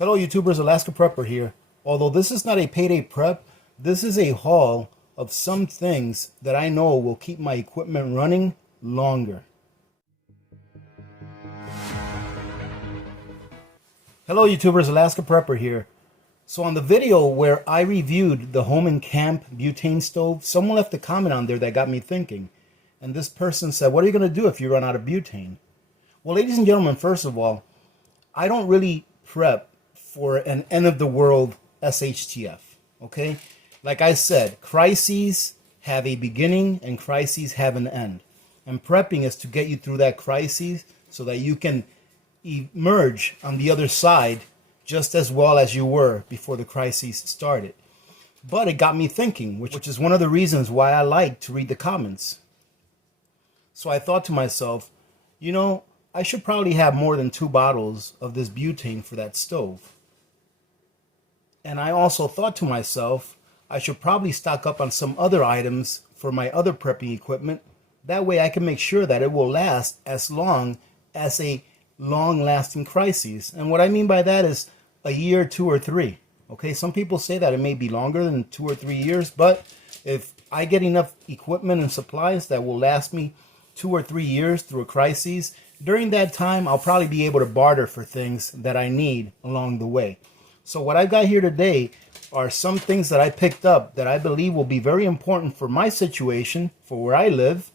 Hello YouTubers, Alaska Prepper here. Although this is not a payday prep, this is a haul of some things that I know will keep my equipment running longer. Hello YouTubers, Alaska Prepper here. So on the video where I reviewed the home and camp butane stove, someone left a comment on there that got me thinking. And this person said, what are you going to do if you run out of butane? Well, ladies and gentlemen, first of all, I don't really prep for an end of the world SHTF, okay? Like I said, crises have a beginning and crises have an end. And prepping is to get you through that crisis so that you can emerge on the other side just as well as you were before the crisis started. But it got me thinking, which is one of the reasons why I like to read the comments. So I thought to myself, you know, I should probably have more than 2 bottles of this butane for that stove. And I also thought to myself, I should probably stock up on some other items for my other prepping equipment. That way I can make sure that it will last as long as a long-lasting crisis. And what I mean by that is a year, 2 or 3. Okay, some people say that it may be longer than 2 or 3 years, but if I get enough equipment and supplies that will last me 2 or 3 years through a crisis, during that time I'll probably be able to barter for things that I need along the way. So what I've got here today are some things that I picked up that I believe will be very important for my situation, for where I live,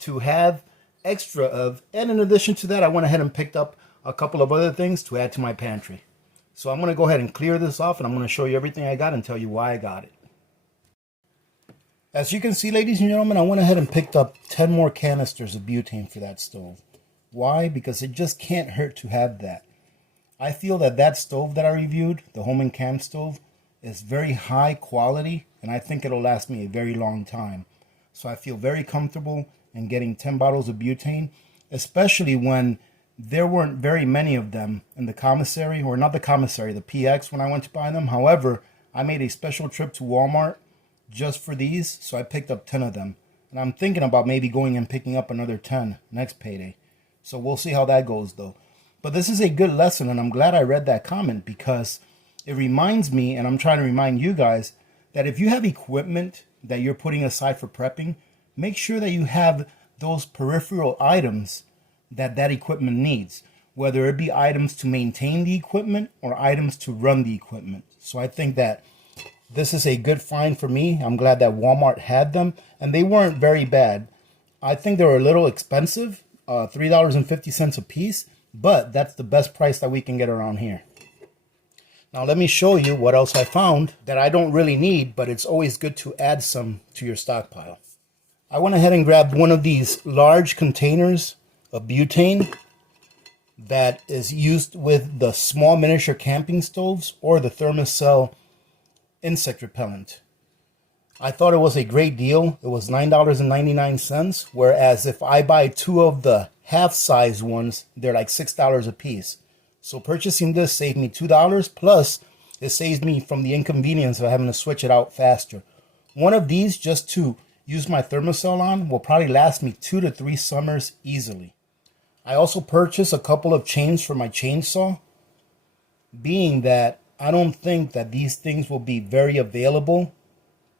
to have extra of. And in addition to that, I went ahead and picked up a couple of other things to add to my pantry. So I'm going to go ahead and clear this off, and I'm going to show you everything I got and tell you why I got it. As you can see, ladies and gentlemen, I went ahead and picked up 10 more canisters of butane for that stove. Why? Because it just can't hurt to have that. I feel that that stove that I reviewed, the home and camp stove, is very high quality, and I think it'll last me a very long time. So I feel very comfortable in getting 10 bottles of butane, especially when there weren't very many of them in the commissary, or not the commissary, the PX when I went to buy them. However, I made a special trip to Walmart just for these, so I picked up 10 of them. And I'm thinking about maybe going and picking up another 10 next payday. So we'll see how that goes though. But this is a good lesson, and I'm glad I read that comment because it reminds me, and I'm trying to remind you guys, that if you have equipment that you're putting aside for prepping, make sure that you have those peripheral items that that equipment needs, whether it be items to maintain the equipment or items to run the equipment. So I think that this is a good find for me. I'm glad that Walmart had them, and they weren't very bad. I think they were a little expensive, $3.50 a piece, but that's the best price that we can get around here. Now let me show you what else I found that I don't really need, but it's always good to add some to your stockpile. I went ahead and grabbed one of these large containers of butane that is used with the small miniature camping stoves or the Thermacell insect repellent. I thought it was a great deal. It was $9.99, whereas if I buy 2 of the half-size ones, they're like $6 a piece. So purchasing this saved me $2, plus it saves me from the inconvenience of having to switch it out faster. One of these, just to use my Thermacell on, will probably last me 2 to 3 summers easily. I also purchased a couple of chains for my chainsaw, being that I don't think that these things will be very available,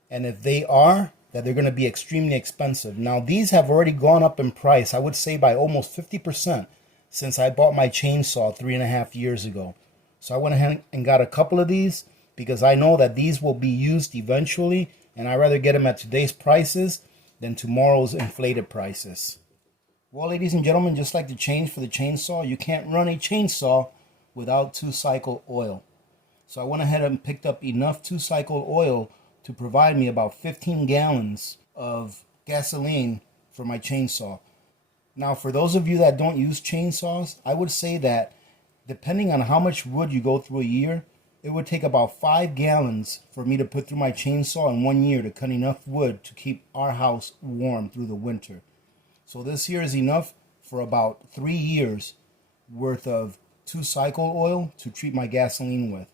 and if they are, that they're going to be extremely expensive. Now these have already gone up in price, I would say by almost 50%, since I bought my chainsaw 3.5 years ago. So I went ahead and got a couple of these because I know that these will be used eventually, and I'd rather get them at today's prices than tomorrow's inflated prices. Well, ladies and gentlemen, just like the chains for the chainsaw, you can't run a chainsaw without 2-cycle oil. So I went ahead and picked up enough 2-cycle oil to provide me about 15 gallons of gasoline for my chainsaw. Now, for those of you that don't use chainsaws, I would say that depending on how much wood you go through a year, it would take about 5 gallons for me to put through my chainsaw in 1 year to cut enough wood to keep our house warm through the winter. So this here is enough for about 3 years worth of 2-cycle oil to treat my gasoline with.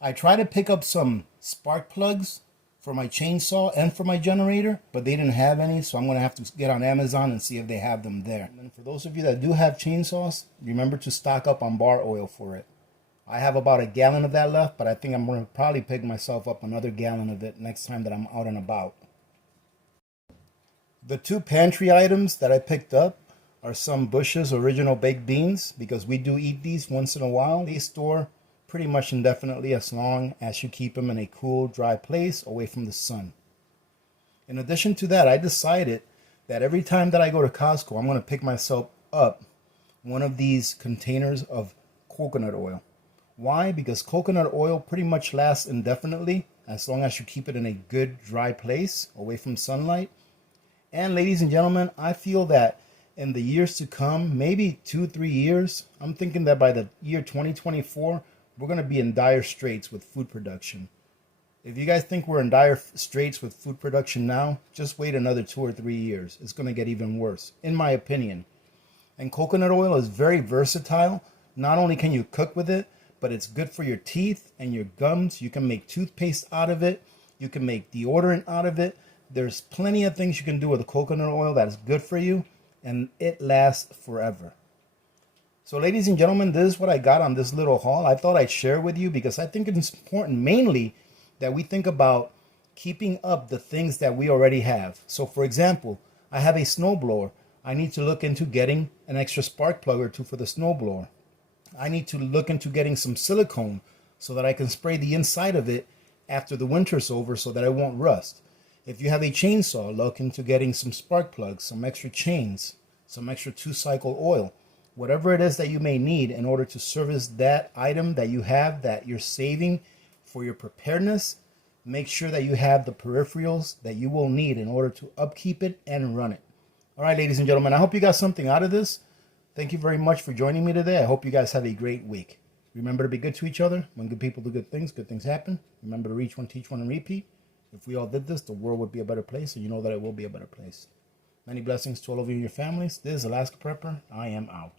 I try to pick up some spark plugs for my chainsaw and for my generator, but they didn't have any, so I'm going to have to get on Amazon and see if they have them there. And for those of you that do have chainsaws, remember to stock up on bar oil for it. I have about a gallon of that left, but I think I'm going to probably pick myself up another gallon of it next time that I'm out and about. The two pantry items that I picked up are some Bush's original baked beans, because we do eat these once in a while. They store pretty much indefinitely as long as you keep them in a cool, dry place away from the sun. In addition to that, I decided that every time that I go to Costco, I'm going to pick myself up one of these containers of coconut oil. Why? Because coconut oil pretty much lasts indefinitely as long as you keep it in a good dry place away from sunlight. And ladies and gentlemen, I feel that in the years to come, maybe 2-3 years, I'm thinking that by the year 2024, we're going to be in dire straits with food production. If you guys think we're in dire straits with food production now, just wait another 2 or 3 years. It's going to get even worse, in my opinion. And coconut oil is very versatile. Not only can you cook with it, but it's good for your teeth and your gums. You can make toothpaste out of it. You can make deodorant out of it. There's plenty of things you can do with the coconut oil that is good for you, and it lasts forever. So ladies and gentlemen, this is what I got on this little haul. I thought I'd share with you because I think it's important mainly that we think about keeping up the things that we already have. So for example, I have a snowblower. I need to look into getting an extra spark plug or two for the snowblower. I need to look into getting some silicone so that I can spray the inside of it after the winter's over so that it won't rust. If you have a chainsaw, look into getting some spark plugs, some extra chains, some extra 2-cycle oil, whatever it is that you may need in order to service that item that you have that you're saving for your preparedness. Make sure that you have the peripherals that you will need in order to upkeep it and run it. All right, ladies and gentlemen, I hope you got something out of this. Thank you very much for joining me today. I hope you guys have a great week. Remember to be good to each other. When good people do good things happen. Remember to reach one, teach one, and repeat. If we all did this, the world would be a better place, and you know that it will be a better place. Many blessings to all of you and your families. This is Alaska Prepper. I am out.